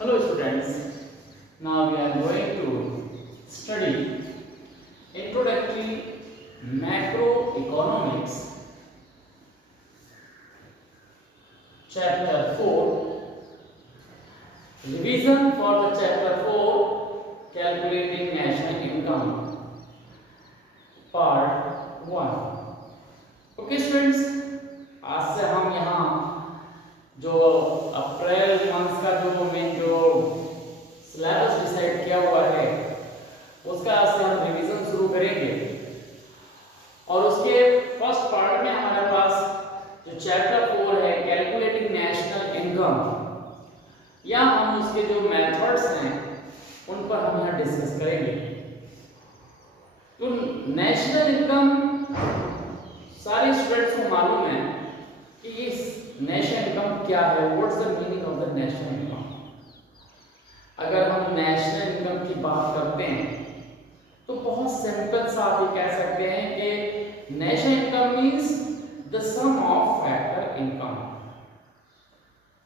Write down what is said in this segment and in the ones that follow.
Hello students, now we are going to study introductory macroeconomics chapter 4, revision for the chapter 4 calculating national income part 1. Okay students, आज से हम यहाँ जो April month का जो main जो सिलेबस डिसाइड किया हुआ है उसका आज से हम रिवीजन शुरू करेंगे और उसके फर्स्ट पार्ट में हमारे पास जो चैप्टर 4 है कैलकुलेटिंग नेशनल इनकम या हम उसके जो मेथड्स हैं उन पर हम यहाँ डिस्कस करेंगे। तो नेशनल इनकम सारे स्टूडेंट्स को मालूम है कि इस नेशनल इनकम क्या है, what's the meaning of the national income. अगर हम नेशनल इनकम की बात करते हैं तो बहुत सिंपल सा आप ये कह सकते हैं कि national income means the sum of factor income.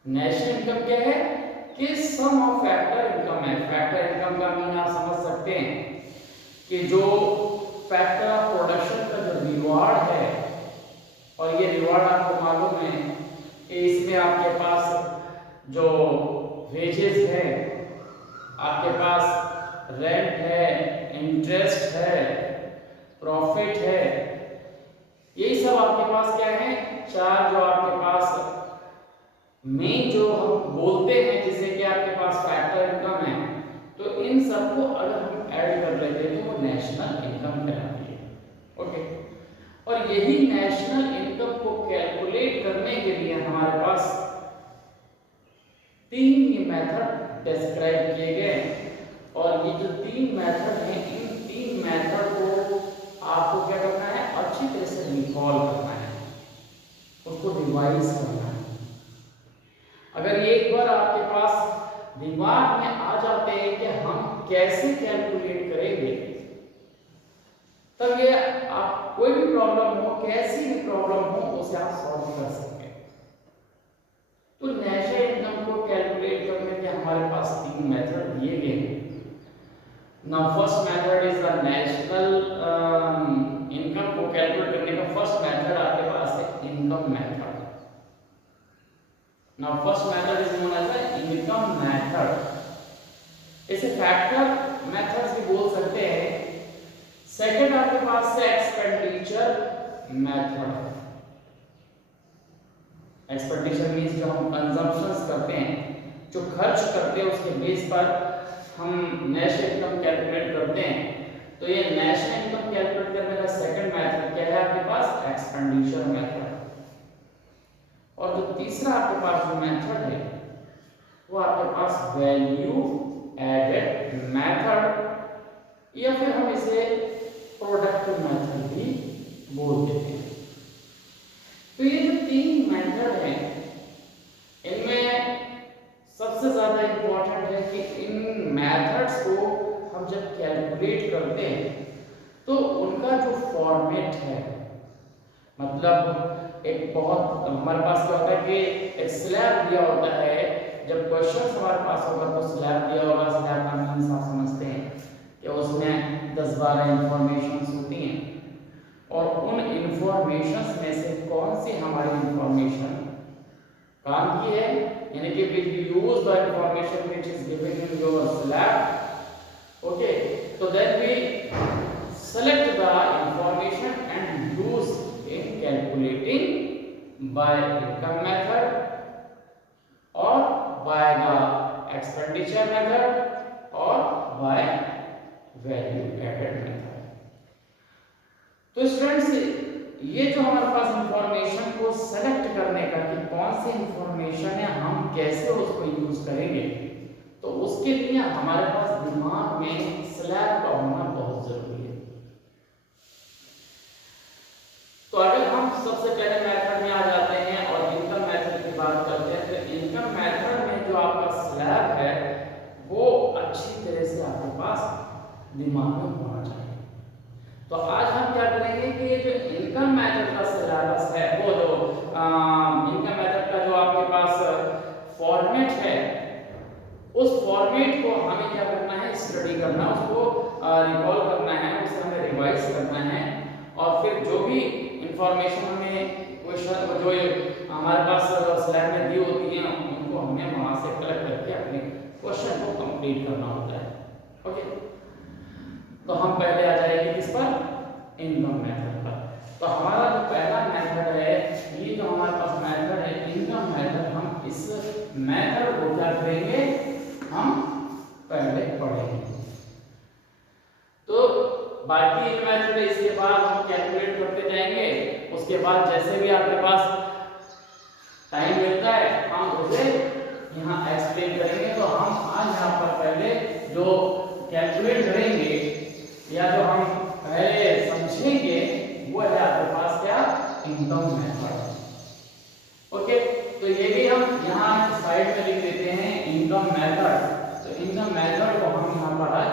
National income क्या है कि सम ऑफ फैक्टर इनकम है। फैक्टर इनकम का मीन आप समझ सकते हैं कि जो फैक्टर ऑफ प्रोडक्शन का जो रिवार्ड है, और ये रिवार्ड आपको मालूम है कि इसमें आपके पास जो वेजेस है, आपके पास रेंट है, इंटरेस्ट है, प्रॉफिट है, यही सब आपके पास क्या है, चार जो आपके पास मेन जो हम बोलते हैं जिसे कि आपके पास फैक्टर इनकम है, तो इन सबको अगर हम ऐड कर लेते हैं तो वो नेशनल इनकम कहलाती है। ओके, और यही नेशनल इनकम को कैलकुलेट करने के लिए हमारे पास तीन ये मेथड डिस्क्राइब किए गए, और ये जो तीन मेथड हैं इन तीन मेथड को आपको क्या करना है, अच्छी तरह से रिकॉल करना है, उसको रिवाइज करना है। अगर एक बार आपके पास दिमाग में आ जाते हैं कि हम कैसे कैलकुलेट करेंगे, तब ये आप कोई भी प्रॉब्लम हो, कैसी भी प्रॉब्लम हो, उसे आप सॉल्व कर सकते हैं। तो नेशनल इनकम को कैलकुलेट करने के हमारे पास तीन मेथड दिए गए हैं। Now first method is the national income को कैलकुलेट करने का फर्स्ट मेथड आपके पास है income method. Now first method is known as the income method. इसे फैक्टर मेथड भी बोल सकते हैं। सेकंड आपके पास है एक्सपेंडिचर मेथड। एक्सपेंडिचर मींस जो हम कंजम्पशंस करते हैं, जो खर्च करते हैं, उसके बेस पर हम नेशनल इनकम कैलकुलेट करते हैं। तो ये नेशनल इनकम कैलकुलेट करने का सेकंड मेथड क्या है आपके पास, एक्सपेंडिचर मेथड। और जो तीसरा आपके पास जो मेथड है वो आपके पास वैल्यू एडेड मेथड, या फिर हम इसे प्रोडक्टिव मेथड भी बोल देते हैं। तो ये जो तीन मेथड हैं इनमें सबसे ज्यादा इंपॉर्टेंट है कि इन मेथड्स को हम जब कैलकुलेट करते हैं तो उनका जो फॉर्मेट है, मतलब एक बहुत हमारे पास क्या होता है कि एक स्लैब दिया होता है। जब क्वेश्चन हमारे पास होगा तो स्लैब दिया होगा, स्लैब का मीन्स आप समझते हैं कि उसमें 10-12 इंफॉर्मेशंस होती हैं, और उन इंफॉर्मेशंस में से कौन सी हमारी इंफॉर्मेशन काम की है, यानी कि we use the information which is given in your slab. Okay, so then we select the information and use in calculating by income method or by the expenditure method or by value added method. तो students ये जो हमारे पास information को select करने का कि कौन सी information है, हम कैसे उसको यूज करेंगे, तो उसके लिए हमारे पास दिमाग में स्लैब का होना बहुत जरूरी है। तो अगर हम सबसे पहले मेथड में आ जाते हैं और इनकम मेथड की बात करते हैं, तो इनकम मेथड में जो आपका स्लैब है वो अच्छी तरह से आपके पास दिमाग में होना चाहिए। तो आज हम क्या करेंगे कि ये जो इनकम मेथड का सिलेबस है, वो जो इनकम मेथड का जो आपके पास फॉर्मेट है, उस फॉर्मेट को हमें क्या करना है, स्टडी करना, उसको रिकॉल करना है, उसे हमें रिवाइज करना है, और फिर जो भी इंफॉर्मेशन हमें क्वेश्चन जो हमारे पास स्लाइड में दी होती हैं उनको हमें वहां से कलेक्ट करके अपने क्वेश्चन को कंप्लीट करना होता है। ओके, तो हम पहले आ जाएंगे किस पर, इनकम मेथड पर। तो हमारा जो पहला मेथड है, ये जो हमारे पास मेथड है इनकम मेथड, हम इस मेथड को क्या करेंगे, हम पहले पढ़ेंगे। तो बाकी इन मेथड है, इसके बाद हम कैलकुलेट करते जाएंगे, उसके बाद जैसे भी आपके पास टाइम मिलता है हम उसे यहाँ एक्सप्लेन करेंगे। तो हम आज यहाँ पर पहले जो कैलकुलेट करेंगे या जो हम पहले समझेंगे वो है आपके पास क्या, इनकम मेथड। ओके, तो ये भी हम यहाँ साइड में लिख देते हैं इनकम मेथड। तो इनकम मेथड को हम यहाँ पर आज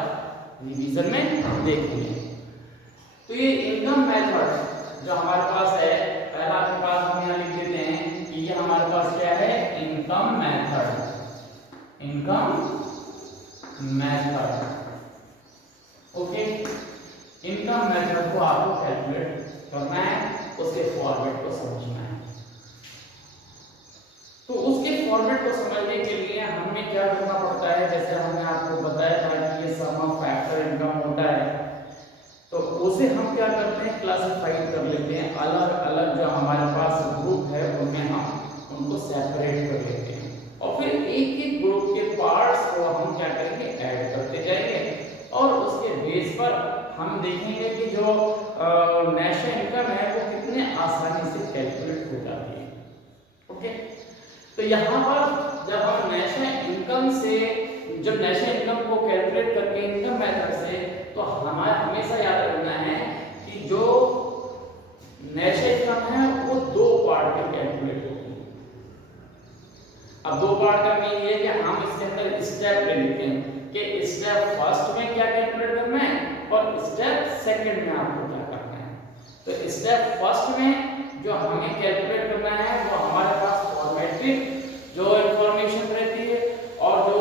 रिवीजन में देखेंगे। तो ये इनकम मेथड जो हमारे पास है, पहला आपके पास हम यहाँ लिख देते हैं कि ये हमारे पास क्या है, income method, income method. Okay, income method को आपको कैलकुलेट करना है, उसके फॉर्मेट को समझना है। तो उसके फॉर्मेट को समझने के लिए हमें क्या करना पड़ता है, जैसे हमने आपको बताया था कि ये सम ऑफ फैक्टर इनकम होता है, तो उसे हम क्या करते हैं, क्लासिफाइड कर लेते हैं, अलग अलग जो हमारे पास ग्रुप है उनमें हम उनको सेपरेट कर लेते हैं, और फिर एक एक ग्रुप के पार्ट्स को हम क्या करेंगे, ऐड करते जाएंगे, और उसके बेस पर हम देखेंगे कि जो नेशनल इनकम है वो कितने आसानी से कैलकुलेट हो जाती है। ओके, तो यहाँ पर जब हम नेशनल इनकम से, जब नेशनल इनकम को कैलकुलेट करके इनकम मेथड से, तो हमारा हमेशा याद रखना है कि जो नेशनल इनकम है वो दो पार्ट में कैलकुलेट होगी। अब दो पार्ट का मीन ये कि हम इसके अंदर स्टेप ले लेते हैं कि स्टेप फर्स्ट में क्या कैलकुलेट करना है और स्टेप सेकंड में आपको क्या करना है। तो स्टेप फर्स्ट में जो हमें कैलकुलेट करना है वो हमारे पास फॉर्मेटिव जो इंफॉर्मेशन रहती है, और जो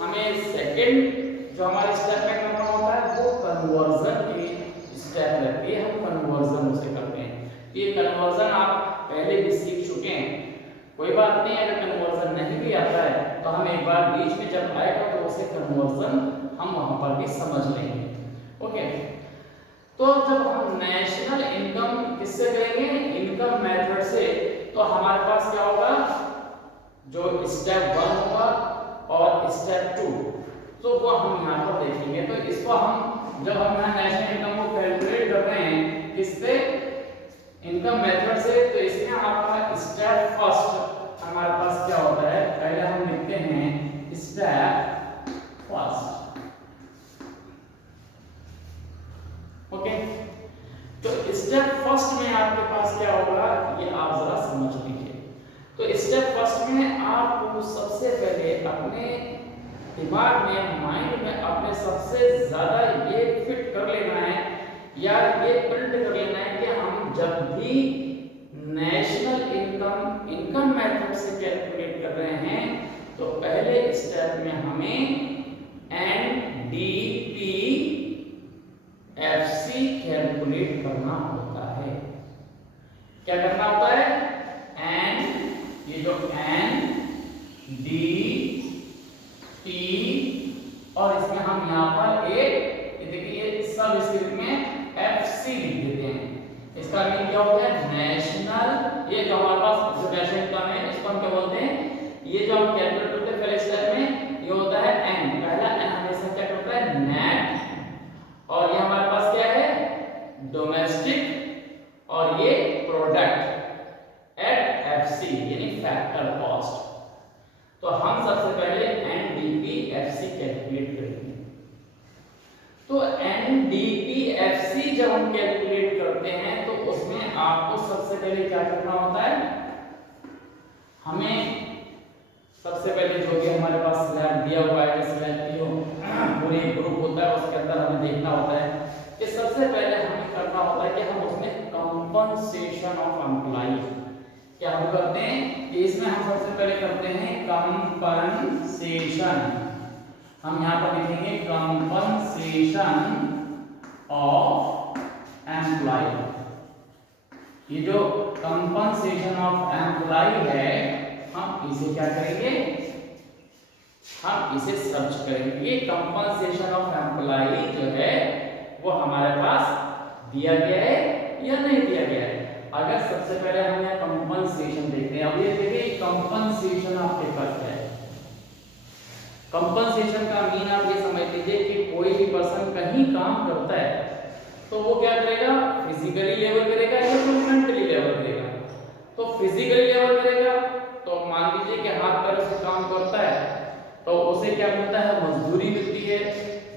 हमें सेकंड जो हमारे स्टेप में करना होता है वो कन्वर्जन की स्टेप रहती है, हम कन्वर्जन उसे करते हैं। ये कन्वर्जन आप पहले भी सीख चुके हैं, कोई बात नहीं, अगर कन्वर्जन नहीं भी आता है तो हम एक बार बीच में जब आएगा तो उसे कन्वर्जन हम वहां पर भी समझ लेंगे। ओके, तो जब हम नेशनल इनकम किससे करेंगे, इनकम मेथड से, तो हमारे पास क्या होगा, जो स्टेप 1 होगा और स्टेप 2, तो वो हम यहाँ पर देखेंगे। तो इसको हम जब हम यहाँ नेशनल इनकम को कैलकुलेट कर रहे हैं किससे, इनकम मेथड से, तो इसमें आपका स्टेप फर्स्ट हमारे पास क्या होता है, पहले हम लिखते हैं स्टेप फर्स्ट। ओके, तो स्टेप फर्स्ट में आपके पास क्या होगा, ये आप जरा समझ लीजिए। तो स्टेप फर्स्ट में आपको सबसे पहले अपने दिमाग में, माइंड में अपने सबसे ज्यादा ये फिट कर लेना है या ये प्रिंट कर लेना है कि हम जब भी नेशनल इनकम इनकम मेथड से कैलकुलेट कर रहे हैं तो पहले स्टेप में हमें एनडीपी एफसी कैलकुलेट करना होता है। क्या करना होता है, एन, ये जो एन डी टी, और इसमें हम यहाँ पर एक, देखिए सब स्क्रिप्ट में एफसी लिख देते हैं। इसका मीन क्या होता है, नेशनल, ये जो हमारे पास जो नेशनल इनकम है इसको हम क्या बोलते हैं, ये जो हम कैलकुलेट करते हैं पहले स्टेप में ये होता है एन, पहला एन हमेशा क्या करता है, नेट, और ये हमारे पास क्या है, डोमेस्टिक, और ये प्रोडक्ट एट एफसी यानी फैक्टर कॉस्ट। तो हम सबसे पहले एनडीपीएफसी कैलकुलेट करेंगे। तो एनडीपीएफसी जब हम कैलकुलेट करते हैं तो उसमें आपको सबसे पहले क्या करना होता है, हमें सबसे पहले जो भी हमारे पास स्लैब दिया हुआ है, स्लैब की जो पूरी ग्रुप होता है उसके अंदर हमें देखना होता है कि सबसे पहले हमें करना होता है कि हम उसमें कंपनसेशन ऑफ एम्प्लॉय क्या हम करते हैं कि इसमें हम सबसे पहले करते हैं कंपनसेशन हम यहाँ पर लिखेंगे कंपनसेशन ऑफ एम्प्लॉय। ये जो कंपनसेशन ऑफ एम्प्लॉय है, हम इसे क्या करेंगे, हम इसे सर्च करेंगे। ये कंपनसेशन ऑफ एम्प्लॉय जो है वो हमारे पास दिया गया है या नहीं दिया गया है। अगर सबसे पहले हम यहाँ कंपनसेशन देखते हैं। अब ये देखिए कंपनसेशन आपके पास है। कंपनसेशन का मीन आप ये समझ लीजिए कि कोई भी पर्सन कहीं काम करता है तो वो क्या करेगा, फिजिकली लेबर करेगा या फिर मेंटली लेबर करेगा। तो फिजिकली लेबर करेगा तो मान लीजिए कि हाथ पैर से काम करता है तो उसे क्या मिलता है, मजदूरी मिलती है,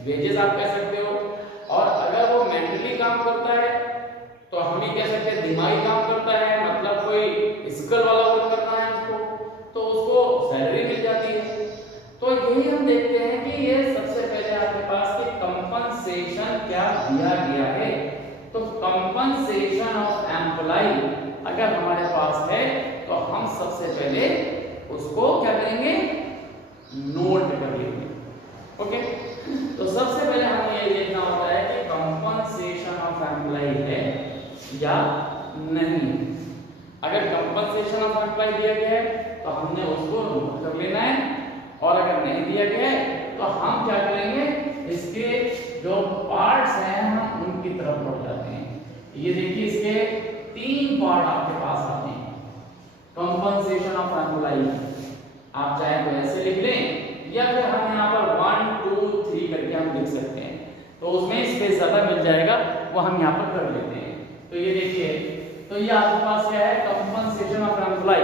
वेजेस आप कह सकते हो। और अगर वो मेंटली काम करता है तो हम ही कह सकते हैं दिमागी काम करता है, मतलब कोई स्किल वाला वर्क करना है उसको, तो उसको सैलरी मिल जाती है। तो यही हम देखते हैं कि ये सबसे पहले आपके पास कि कंपनसेशन क्या दिया गया है। तो कंपनसेशन ऑफ एम्प्लॉय अगर हमारे पास है तो हम सबसे पहले उसको क्या करेंगे, नोट कर लेंगे। ओके, तो सबसे पहले हमें ये देखना होता है कि कंपनसेशन ऑफ एम्प्लॉय है या नहीं। अगर कंपनसेशन ऑफ एम्प्लॉय दिया गया है तो हमने उसको नोट कर लेना है, और अगर नहीं दिया गया है तो हम क्या करेंगे, इसके जो पार्ट्स हैं हम उनकी तरफ बढ़ जाते हैं। ये देखिए इसके 3 पार्ट आपके पास आते हैं कंपनसेशन ऑफ एम्प्लॉय। आप चाहे तो ऐसे लिख लें या फिर हम यहाँ पर 1 2 3 करके हम लिख सकते हैं, तो उसमें स्पेस ज्यादा मिल जाएगा, वो हम यहाँ पर कर लेते हैं। तो ये देखिए, तो ये आपके पास क्या है, कंपनसेशन ऑफ एम्प्लॉय।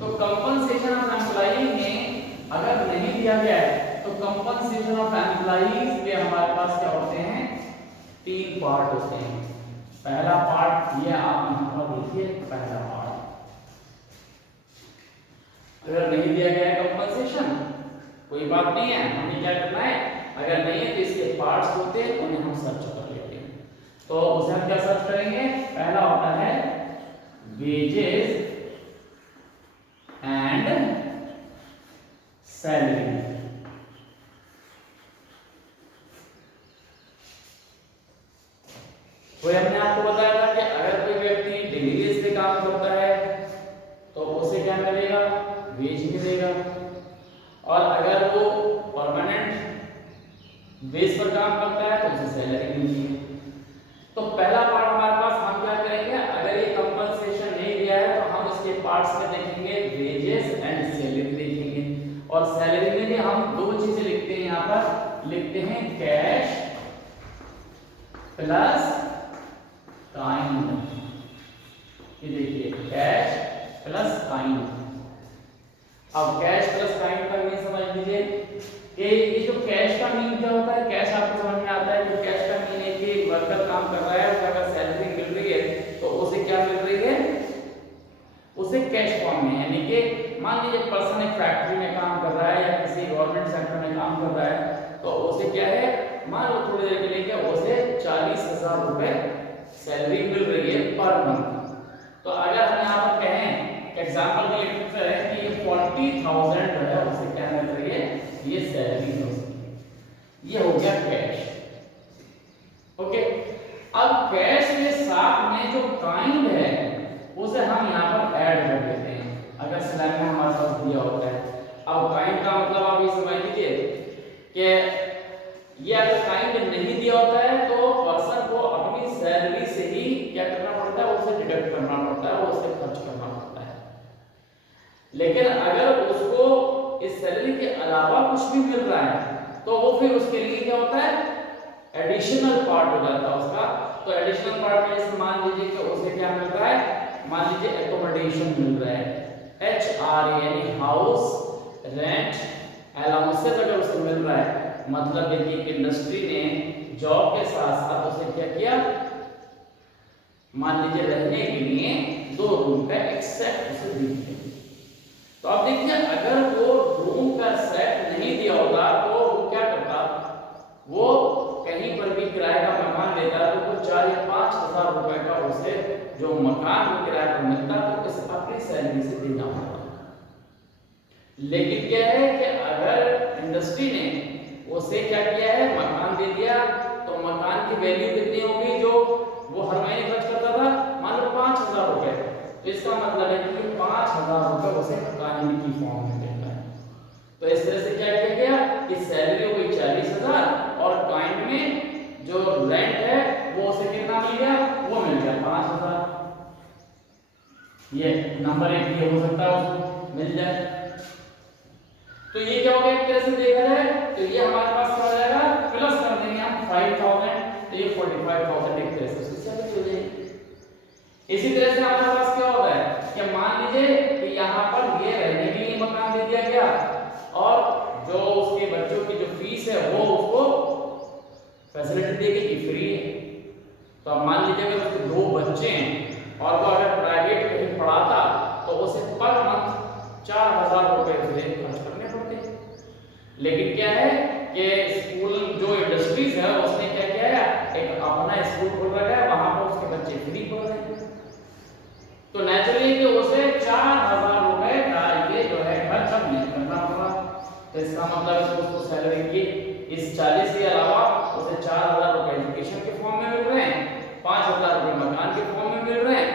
तो कंपनसेशन ऑफ एम्प्लॉय में अगर नहीं दिया गया है तो कंपनसेशन ऑफ एम्प्लॉइज के हमारे पास क्या होते हैं, 3 पार्ट होते हैं। पहला पार्ट ये आप यहाँ पर देखिए, पहला पार्ट अगर नहीं दिया गया है कंपनसेशन कोई बात नहीं है, हमें क्या करना है, अगर नहीं है तो इसके पार्ट्स होते हैं उन्हें हम सर्च कर लेते हैं। तो उसे हम क्या सर्च करेंगे, पहला होता है वेजेस एंड सैलरी। तो हमने आपको बताया था कि अगर कोई व्यक्ति डेली बेस पे काम करता है तो उसे क्या मिलेगा, वेज मिलेगा। और अगर वो परमानेंट बेस पर काम करता है तो उसे सैलरी मिलती है। तो पहला पार्ट हमारे पास, हम क्या करेंगे, अगर ये कंपनसेशन नहीं दिया है तो हम इसके पार्ट्स में देखेंगे वेजेस एंड सैलरी देखेंगे। और सैलरी में भी हम 2 चीजें लिखते हैं, यहाँ पर लिखते हैं कैश प्लस काइंड। ये देखिए कैश प्लस काइंड। अब कैश प्लस काइंड का मीन समझ लीजिए कि ये जो कैश का मीन क्या होता है, कैश आपको समझ में आता है कि कैश का मीन है कि वर्कर काम कर रहा है, उसे अगर सैलरी मिल रही है तो उसे क्या मिल रही है, उसे कैश फॉर्म में। यानी कि मान लीजिए पर्सन एक फैक्ट्री में काम कर रहा है या किसी गवर्नमेंट सेक्टर में काम कर रहा है तो उसे क्या है, मान लो थोड़ी देर के लिए उसे 40,000 रुपए सैलरी मिल रही है पर मंथ। तो अगर हम यहाँ पर कहें एग्जांपल के लिए लिखते हैं कि ये 40,000 जो है उसे क्या मिल रही है, ये सैलरी हो सकती है। ये हो गया कैश। ओके, अब कैश के साथ में जो काइंड है उसे हम यहाँ पर ऐड कर देते हैं अगर स्लैब में हमारे पास दिया होता है। अब काइंड का मतलब आप ये समझ लीजिए कि ये अगर काइंड नहीं दिया होता है तो पर्सन को अपनी सैलरी से ही क्या करना पड़ता है, उसे डिडक्ट करना पड़ता है, वो उसे खर्च करना पड़ता है। लेकिन अगर उसको इस सैलरी के अलावा कुछ भी मिल रहा है तो वो फिर उसके लिए क्या होता है, एडिशनल पार्ट हो जाता है उसका। तो एडिशनल पार्ट में जैसे मान लीजिए कि उसे क्या मिल रहा है, मान लीजिए एकोमोडेशन मिल रहा है, HRA यानी हाउस रेंट अलाउंसेस अगर उसे मिल रहा है, मतलब है कि इंडस्ट्री ने जॉब के साथ साथ उसे क्या किया, मान लीजिए रहने के लिए 2 रूम का एक सेट उसे दी है। तो आप देखिए अगर वो रूम का सेट नहीं दिया होता तो वो क्या करता, वो कहीं पर भी किराए का मकान लेता तो वो 4 या 5,000 रुपए का उसे जो मकान को किराए पर मिलता तो उसे अपनी सैलरी से देना होता। लेकिन क्या है कि अगर इंडस्ट्री ने उसे क्या किया है, मकान दे दिया, तो मकान की वैल्यू कितनी होगी जो वो हर महीने खर्च करता था, मान लो 5,000 रुपए। तो इसका मतलब है कि 5,000 रुपए उसे कानूनी की फॉर्म में मिल रहा है। तो इस तरह से क्या किया गया कि सैलरी हो गई 40,000 और काइंड में जो रेंट है वो उसे कितना मिल गया, वो मिल गया 5,000। ये नंबर एक ये हो सकता है उसको मिल जाए। तो ये क्या हो गया, एक तरह से देखा जाए तो ये हमारे पास क्या हो जाएगा, प्लस कर देंगे हम 5,000, तो ये 45,000 एक तरह से उसकी सैलरी हो जाएगी। इसी तरह से हमारे पास क्या होता है कि मान लीजिए कि यहाँ पर ये रहने के लिए मकान दे दिया गया और जो उसके बच्चों की जो फीस है वो उसको फैसिलिटी देगी कि फ्री है। तो अब मान लीजिए अगर उसके 2 बच्चे हैं और वो अगर प्राइवेट कहीं पढ़ाता तो उसे पर मंथ 4,000 रुपए उसे खर्च करने पड़ते। लेकिन क्या है कि स्कूल जो इंडस्ट्रीज है उसने क्या किया है, एक अपना स्कूल खोल रखा है, वहां पर उसके बच्चे फ्री पढ़ रहे हैं। तो नेचुरली कि उसे 4,000 रुपए का ये जो है खर्च अब नहीं करना पड़ा। तो इसका मतलब है उसको सैलरी की इस 40 के अलावा उसे 4,000 रुपए एजुकेशन के फॉर्म में मिल रहे हैं, 5,000 रुपए मकान के फॉर्म में मिल रहे हैं।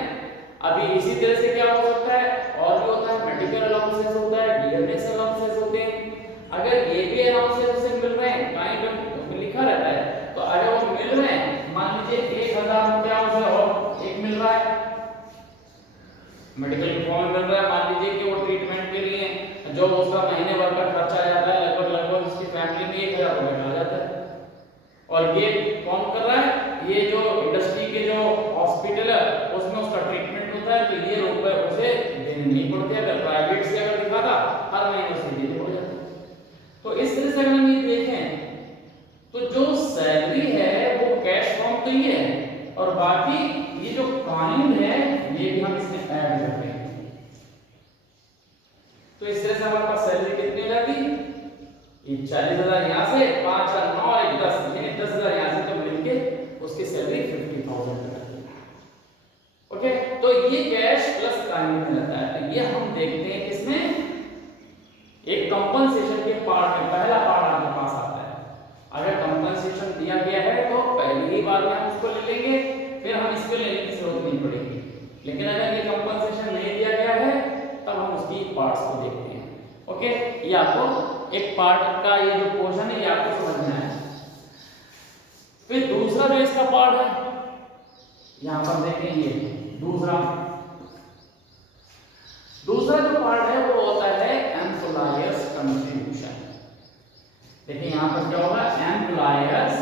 अभी इसी तरह से क्या हो सकता है, और भी होता है, मेडिकल अलाउंसेस होता है, डीएमएस अलाउंसेस होते हैं। अगर ये भी अलाउंसेस उसे मिल रहे हैं, काइंड उसमें लिखा रहता है, तो अगर वो मिल रहे हैं, मान लीजिए 1,000 रुपया उसे और एक मिल रहा है, मेडिकल के फॉर्म में मिल रहा है, मान लीजिए कि वो ट्रीटमेंट के लिए जो उसका महीने भर का खर्चा आ जाता है, लगभग उसकी फैमिली में 1,000 रुपए आ जाता है। और ये कौन कर रहा है, ये जो इंडस्ट्री के जो हॉस्पिटल है उसमें उसका ट्रीटमेंट होता है, तो ये रुपए उसे देने नहीं पड़ते। अगर प्राइवेट से अगर दिखाता हर महीने उसे देने पड़ जाते। तो इस तरह से अगर हम ये देखें तो जो सैलरी है वो कैश फॉर्म तो ये है, और बाकी ये जो कानून है ये भी हम इसमें ऐड कर रहे हैं। तो इस तरह से हमारे पास सैलरी कितनी हो जाती, ये 40,000 यहाँ से 5 और 9 और 10, यानी 10,000 यहाँ से तो मिलके उसकी सैलरी 50,000 रहती है। ओके, तो ये कैश प्लस कानून में रहता है। तो ये हम देखते हैं इसमें एक कंपनसेशन के पार्ट में पहला पार्ट आपके पास आता है। अगर कंपनसेशन दिया गया है तो पहली ही बार में हम उसको ले लेंगे, फिर हम इसको लेने की जरूरत नहीं पड़ेगी। लेकिन अगर ये कंपनसेशन नहीं दिया गया है तब हम उसकी पार्ट्स को देखते हैं। ओके, ये आपको एक पार्ट का ये जो पोर्शन है ये आपको समझना है। फिर दूसरा जो इसका पार्ट है यहां पर देखेंगे, दूसरा जो पार्ट है वो होता है एम्प्लॉयर्स कंट्रीब्यूशन। देखिए यहां पर क्या होगा, एम्प्लॉयर्स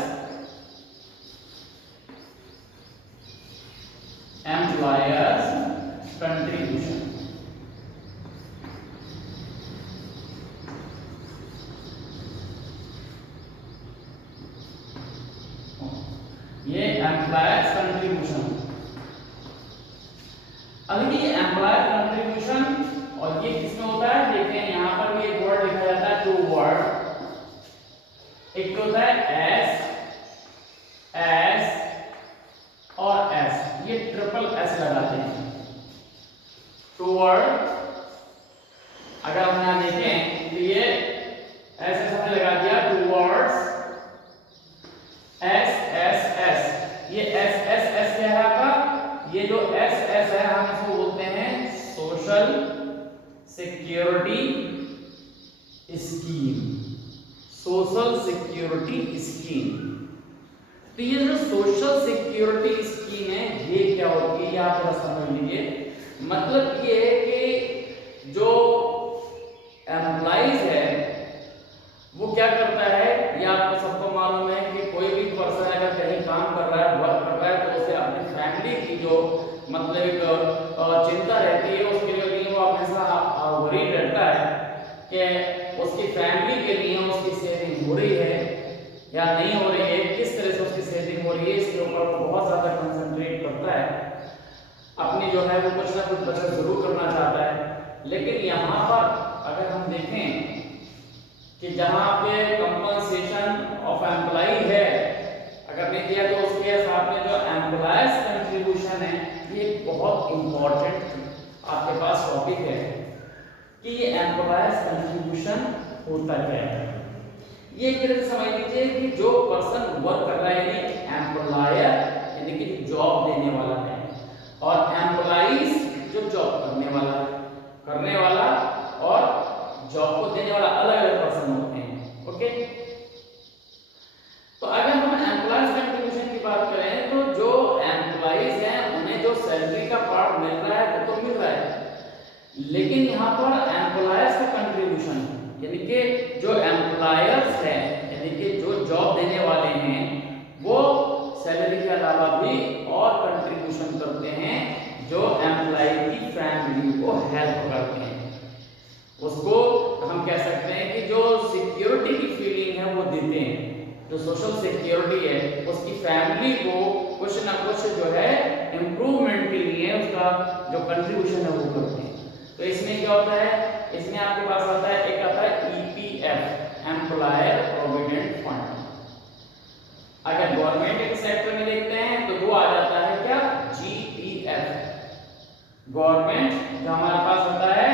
कंट्रीब्यूशन। ये एम्प्लॉयर्स कंट्रीब्यूशन। अभी ये एम्प्लॉयर कंट्रीब्यूशन और ये किसमें होता है, देखिए यहां पर भी एक वर्ड लिखा जाता है, 2 वर्ड। एक तो होता है एस और एस, ये ट्रिपल एस लगाते हैं। 2 वर्ड अगर हम यहां देखें तो ये ऐसे हमने लगा दिया 2 वर्ड्स एस एस एस। ये एस एस एस क्या है आपका, ये जो एस एस है हम इसको बोलते हैं social security scheme. Social security scheme. तो ये जो सोशल सिक्योरिटी स्कीम है ये क्या होती है, आप थोड़ा समझ लीजिए। मतलब ये है कि जो एम्प्लॉइज है वो क्या करता है, ये आपको सबको मालूम है कि कोई भी पर्सन अगर कहीं काम कर रहा है, वर्क कर रहा है, तो उसे अपनी फैमिली की जो मतलब एक चिंता रहती है उसके लिए वो हमेशा वरीड रहता है कि उसकी फैमिली के लिए उसकी सेविंग हो रही है या नहीं हो रही है, किस तरह से उसकी सेविंग हो रही है, इसके ऊपर वो बहुत ज्यादा कंसंट्रेट करता है। अपनी जो है वो कुछ ना कुछ बचत जरूर करना चाहता है। लेकिन यहाँ पर अगर हम देखें कि जहाँ पे कंपनसेशन ऑफ एम्प्लॉय है अगर नहीं दिया तो उसके साथ में जो एम्प्लॉयर्स कंट्रीब्यूशन है ये बहुत इंपॉर्टेंट आपके पास टॉपिक है कि ये एम्प्लॉयर्स कंट्रीब्यूशन होता क्या है। ये एक तरह से समझ लीजिए कि जो पर्सन वर्क कर रहा है यानी एम्प्लॉयर यानी कि जॉब देने वाला है, और एम्प्लॉइज जो जॉब करने वाला और जॉब को देने वाला अलग अलग पर्सन होते हैं। ओके, तो अगर हम एम्प्लॉयर्स कंट्रीब्यूशन की बात करें तो जो एम्प्लॉइज हैं उन्हें जो सैलरी का पार्ट मिल रहा है वो तो मिल रहा है, लेकिन यहाँ पर एम्प्लॉयर्स का कंट्रीब्यूशन यानी कि जो एम्प्लॉयर्स हैं यानी कि जो जॉब देने वाले हैं वो सैलरी के अलावा भी और कंट्रीब्यूशन करते हैं जो एम्प्लॉय की फैमिली को हेल्प करते हैं। उसको हम कह सकते हैं कि जो सिक्योरिटी की फीलिंग है वो देते हैं, जो सोशल सिक्योरिटी है उसकी फैमिली को कुछ ना कुछ जो है इम्प्रूवमेंट के लिए उसका जो कंट्रीब्यूशन है वो करते हैं। तो इसमें क्या होता है, इसमें आपके पास आता है एक आता है ईपीएफ एम्प्लॉयर प्रोविडेंट फंड। अगर गवर्नमेंट के सेक्टर में देखते हैं तो वो आ जाता है क्या, जीपीएफ गवर्नमेंट जो हमारे पास होता है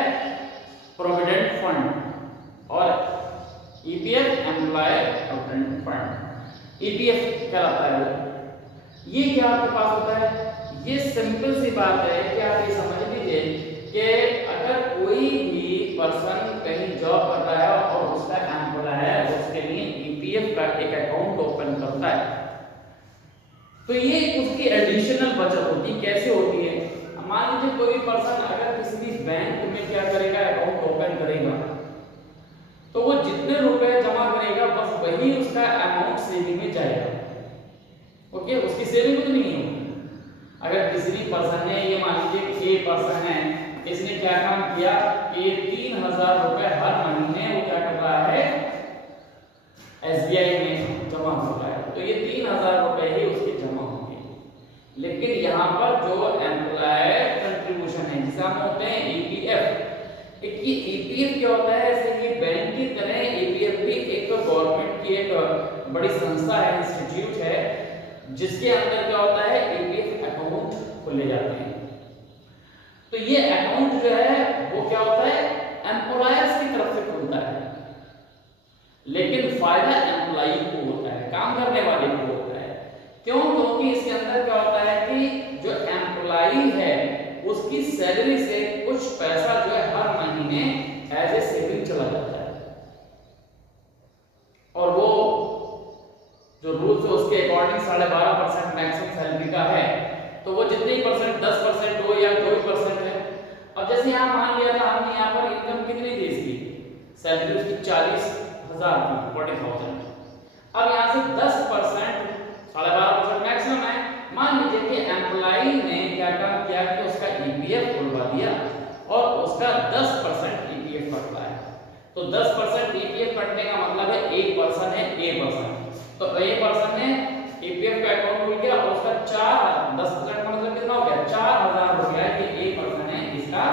प्रोविडेंट फंड, और EPF employer provident fund. EPF क्या होता है, ये क्या आपके पास होता है, ये सिंपल सी बात है कि आप ये समझ लीजिए कि अगर कोई भी पर्सन कहीं जॉब कर रहा है और उसका एम्प्लॉयर है उसके लिए ईपीएफ का एक अकाउंट ओपन करता है, तो ये उसकी एडिशनल बचत होती है। कैसे होती है, मान लीजिए कोई पर्सन अगर किसी भी बैंक में क्या करेगा, अकाउंट ओपन करेगा, तो वो जितने रुपए जमा करेगा बस वही उसका अमाउंट सेविंग में जाएगा। ओके, उसकी सेविंग तो नहीं होगी। अगर किसी भी पर्सन ने, ये मान लीजिए कि एक पर्सन है, इसने क्या काम किया कि 3000 रुपए हर महीने वो क्या कर रहा है, एसबीआई में जमा कर रहा है, तो ये 3000 रुपए ही उसके जमा होंगे। लेकिन यहाँ पर जो एम्प्लॉयर कंट्रीब्यूशन है जिसे हम होते हैं ईपीएफ, ये ईपीएफ क्या होता है, ऐसे ये बैंक की तरह ईपीएफ भी एक गवर्नमेंट की एक बड़ी संस्था है, इंस्टीट्यूट है, जिसके अंदर क्या होता है ईपीएफ अकाउंट खोले जाते हैं। तो ये अकाउंट जो है वो क्या होता है, एम्प्लॉयर्स की तरफ से खुलता है, लेकिन फायदा एम्प्लॉई को होता है, काम करने वाले को होता है। क्यों, क्योंकि इसके अंदर क्या होता है कि जो एम्प्लॉई है उसकी सैलरी से कुछ पैसा जो है हर महीने एज ए सेविंग चला जाता है, और वो जो रूल्स है उसके अकॉर्डिंग 12.5% मैक्सिमम सैलरी का है, तो वो जितने परसेंट 10% हो या कोई परसेंट है। अब जैसे यहाँ मान लिया था हमने, यहाँ पर इनकम कितनी थी इसकी, सैलरी उसकी 40,000 थी, 40,000। अब यहाँ से 10% 12.5% मैक्सिमम है। मान लीजिए कि एम्प्लॉई ने क्या काम किया कि उसका ईपीएफ खुलवा दिया और उसका 10% ईपीएफ कट रहा है, तो 10% ईपीएफ कटने का मतलब है एक पर्सन है ए पर्सन, तो ए पर्सन ने ईपीएफ का अकाउंट खुल गया और उसका 10% का मतलब कितना हो गया, 4000 हो गया कि ए पर्सन है इसका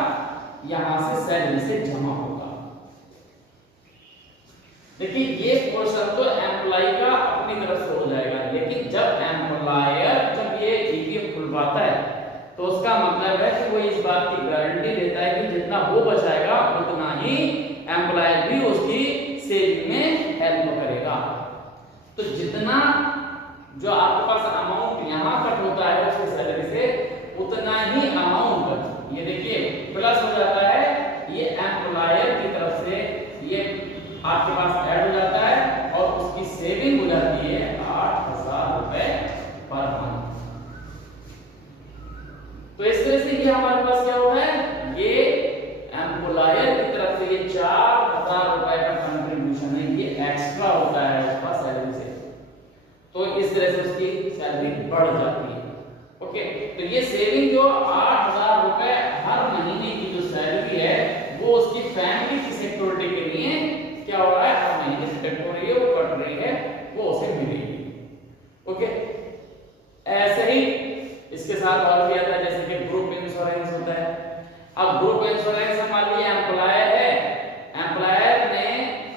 यहां से सैलरी से जमा होगा। देखिए ये पोर्शन तो एम्प्लॉय का अपनी तरफ से हो जाएगा, लेकिन जब एम्प्लॉयर जब ये ईपीएफ खुलवाता है तो उसका मतलब है कि वो इस बात की गारंटी देता है कि जितना वो बचाएगा उतना ही एम्प्लॉयर भी उसकी सेविंग में हेल्प करेगा। तो जितना जो आपके पास अमाउंट यहाँ कट होता है उसकी सैलरी से, उतना ही अमाउंट ये देखिए प्लस हो जाता है, ये एम्प्लॉयर की तरफ से ये आपके पास ऐड हो जाता है और उसकी सेविंग हो जाती है 8000 रुपए पर मंथ। तो इस तरह से ये हमारे पास क्या होता है, ये एम्प्लॉयर की तरफ से ये 4000 रुपए का कंट्रीब्यूशन है, ये एक्स्ट्रा होता है उसका सैलरी से, तो इस तरह से उसकी सैलरी बढ़ जाती है। ओके, तो ये सेविंग जो 8000 रुपए हर महीने की जो सैलरी है वो उसकी फैमिली की सिक्योरिटी के लिए क्या हो रहा है, हर महीने से कट हो रही है, वो कट रही है, वो उसे मिलेगी। ओके, ऐसे ही इसके साथ और भी आता है जैसे कि ग्रुप इंश्योरेंस होता है। अब ग्रुप इंश्योरेंस मान लीजिए एम्प्लॉयर है, एम्प्लॉयर ने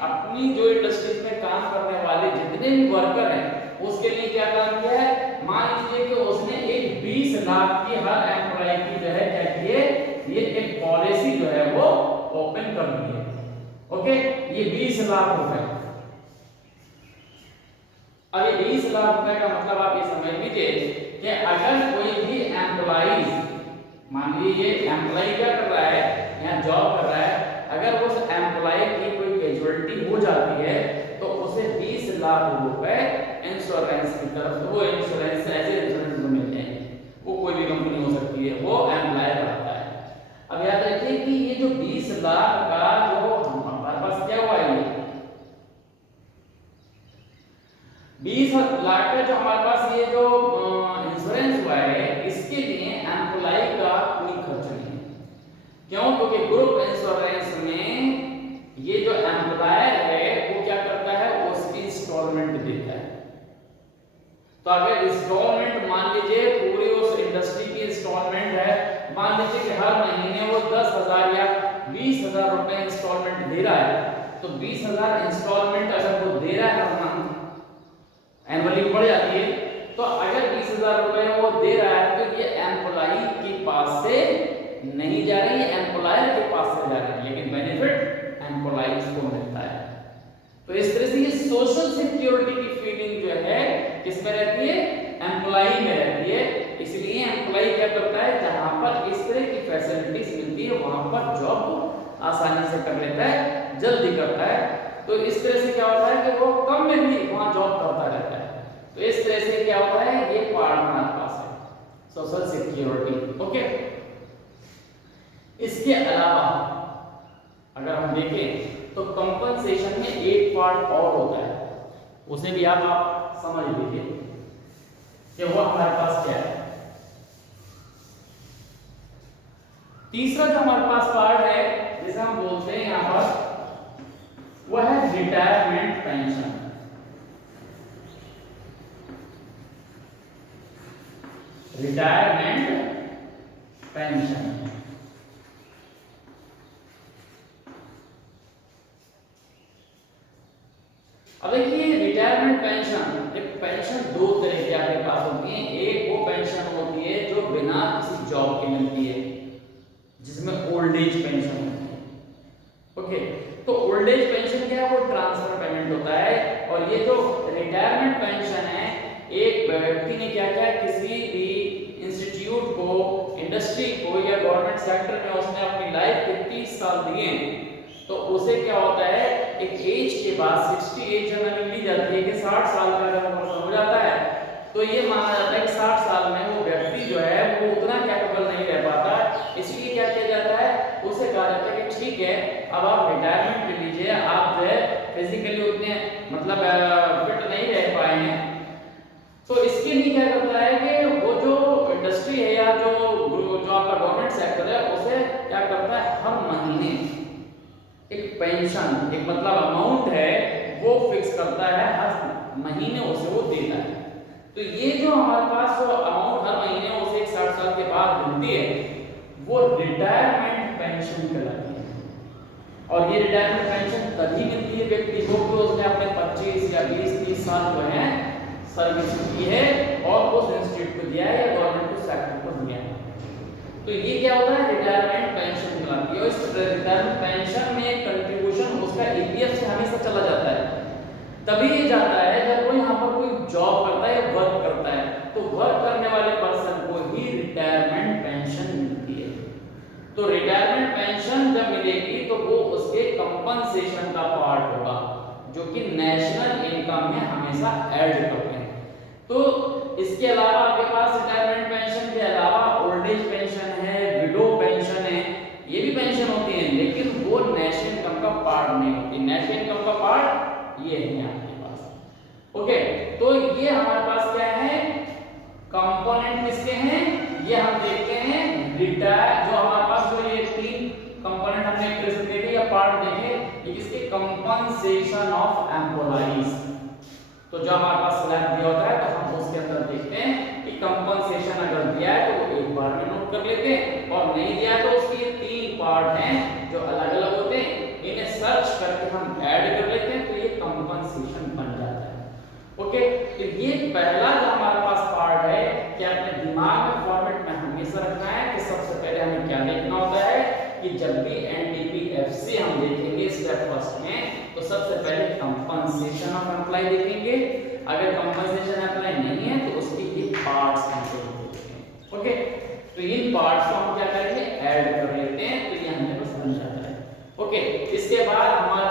अपनी जो इंडस्ट्री में काम करने वाले जितने भी वर्कर हैं उसके लिए क्या काम किया है, मान लीजिए कि उसने एक 20 लाख की हर एम्प्लॉय की जो है क्या की है, ये एक पॉलिसी जो है वो ओपन कर दी है। ओके, ये 20 लाख रुपए। अब ये 20 लाख रुपए का मतलब आप ये समझ लीजिए कि अगर कोई भी एम्प्लॉइज, मान लीजिए एम्प्लॉय क्या कर रहा है, यहाँ जॉब कर रहा है, अगर उस एम्प्लॉय की कोई कैजुअलिटी हो जाती है तो उसे 20 लाख रुपए इंश्योरेंस की तरफ, वो इंश्योरेंस ऐसे इंश्योरेंस को मिलते हैं, वो कोई भी कंपनी हो सकती है, वो एम्प्लॉय कराता है। अब याद रखिए कि ये जो 20 लाख का जो हमारे पास क्या हुआ है, 20 लाख का जो हमारे पास ये जो इंश्योरेंस हुआ है, इसके लिए एम्प्लॉय का कोई खर्च नहीं है। क्यों? क्योंकि ग्रुप इंश्योरेंस में ये जो एम्प्लॉयर है वो क्या करता है, उसकी इंस्टॉलमेंट देता है। तो अगर इंस्टॉलमेंट मान लीजिए पूरी उस इंडस्ट्री की इंस्टॉलमेंट है, मान लीजिए कि हर महीने वो 10,000 या 20,000 रुपए इंस्टॉलमेंट दे रहा है, तो 20,000 इंस्टॉलमेंट अगर वो दे रहा है हर मंथ, एनुअली बढ़ जाती है, तो अगर 20,000 रुपए वो दे रहा है तो ये एम्प्लॉय के पास से नहीं जा रही है, एम्प्लॉयर के पास से जा रही है, लेकिन बेनिफिट एम्प्लॉइज को मिलता है। तो इस तरह से ये सोशल सिक्योरिटी की फीलिंग जो है किस में रहती है, एम्प्लॉय में रहती है। इसलिए एम्प्लॉय क्या करता है, जहां पर इस तरह की फैसिलिटीज मिलती है वहां पर जॉब आसानी से कर लेता है, जल्दी करता है। तो इस तरह से क्या होता है कि वो कम में भी वहां जॉब करता रहता है। तो इस तरह से क्या होता है, ये पार्ट हमारे पास है सोशल सिक्योरिटी। ओके, इसके अलावा अगर हम देखें तो कंपनसेशन में एक पार्ट और होता है, उसे भी आप समझ लीजिए कि वो हमारे पास क्या है। तीसरा जो हमारे पास पार्ट है जिसे हम बोलते हैं यहां पर, वह है रिटायरमेंट पेंशन। रिटायरमेंट पेंशन अब देखिए, रिटायरमेंट पेंशन, एक पेंशन दो तरह की आपके पास होती है। एक वो पेंशन होती है जो बिना किसी जॉब के मिलती है, जिसमें ओल्ड एज पेंशन होती है। ओके, तो ओल्ड एज पेंशन क्या है, वो ट्रांसफर पेमेंट होता है। और ये जो रिटायरमेंट पेंशन है, एक व्यक्ति ने क्या किया, किसी भी इंस्टीट्यूट को, इंडस्ट्री को या गवर्नमेंट सेक्टर में उसने अपनी लाइफ के 30 साल दिए, तो उसे क्या होता है, एक एज के बाद 60 एज जनरली ली जाती है कि 60 साल का जब वो हो जाता है तो ये माना जाता है कि 60 साल में वो व्यक्ति जो है वो उतना कैपेबल नहीं रह पाता, इसलिए क्या किया जाता है, उसे कहा जाता है कि ठीक है अब आप रिटायरमेंट ले लीजिए, आप जो है फिजिकली उतने मतलब फिट नहीं रह पाए हैं। तो इसके लिए क्या करता है कि वो जो इंडस्ट्री है या जो आपका गवर्नमेंट सेक्टर है, उसे क्या करता है, हर महीने एक पेंशन, एक मतलब अमाउंट है वो फिक्स करता है, हर महीने उसे वो देता है। तो ये जो हमारे पास जो अमाउंट हर महीने उसे 60 साल के बाद मिलती है, वो रिटायरमेंट पेंशन कहलाती है। और ये रिटायरमेंट पेंशन तभी मिलती है व्यक्ति को कि उसने अपने 25 या 20-30 साल जो है सर्विस की है और उस इंस्टीट्यूट को दिया है या गवर्नमेंट को सेक्टर को दिया है। तो ये क्या होता है, रिटायरमेंट पेंशन कहलाती है। और इस रिटायरमेंट पेंशन में एक कंट्रीब्यूशन उसका ईपीएफ से हमेशा चला जाता है, तभी ये जाता है जब कोई यहाँ पर कोई जॉब करता है या वर्क करता है, तो वर्क करने वाले पर्सन को ही रिटायरमेंट पेंशन मिलती है। तो रिटायरमेंट पेंशन जब मिलेगी तो वो उसके कंपनसेशन का पार्ट होगा, जो कि नेशनल इनकम में हमेशा ऐड करते हैं। तो इसके अलावा आपके पास रिटायरमेंट पेंशन के अलावा ओल्ड एज पेंशन है, विडो पेंशन है, ये भी पेंशन होती है, लेकिन वो नेशनल इनकम का पार्ट नहीं होती। नेशनल इनकम का पार्ट ये है आपके पास। ओके, तो ये हमारे पास क्या है, कंपोनेंट किसके हैं, ये हम देखते हैं रिटायर, जो हमारे पास जो ये तीन कंपोनेंट हमने एक तरह से देखे या पार्ट देखे, ये किसके, कंपनसेशन ऑफ एम्प्लॉइज। तो जो हमारे पास स्लैब दिया होता है तो हम उसके अंदर देखते हैं कि कंपनसेशन अगर दिया है तो वो एक बार में नोट कर लेते हैं, और नहीं दिया तो उसके तीन पार्ट हैं जो अलग अलग होते हैं, इन्हें सर्च करके हम ऐड कर लेते हैं तो ये कंपनसेशन बन जाता है। ओके, तो ये पहला जो हमारे पास पार्ट है कि अपने दिमाग में फॉर्मेट में हमेशा रखना है कि सबसे पहले हमें क्या देखना होता है कि जब भी एनडीपीएफसी हम देखेंगे देखेंगे स्टेप फर्स्ट में, तो सबसे पहले कंपनसेशन ऑफ एम्प्लॉय देखेंगे। अगर कंपनसेशन अप्लाई नहीं है तो उसकी ये पार्ट्स कैलकुलेट करेंगे। ओके, तो इन पार्ट्स को हम क्या करेंगे, ऐड कर लेते हैं, तो ये हमारे पास बन जाता है। ओके, इसके बाद हमारे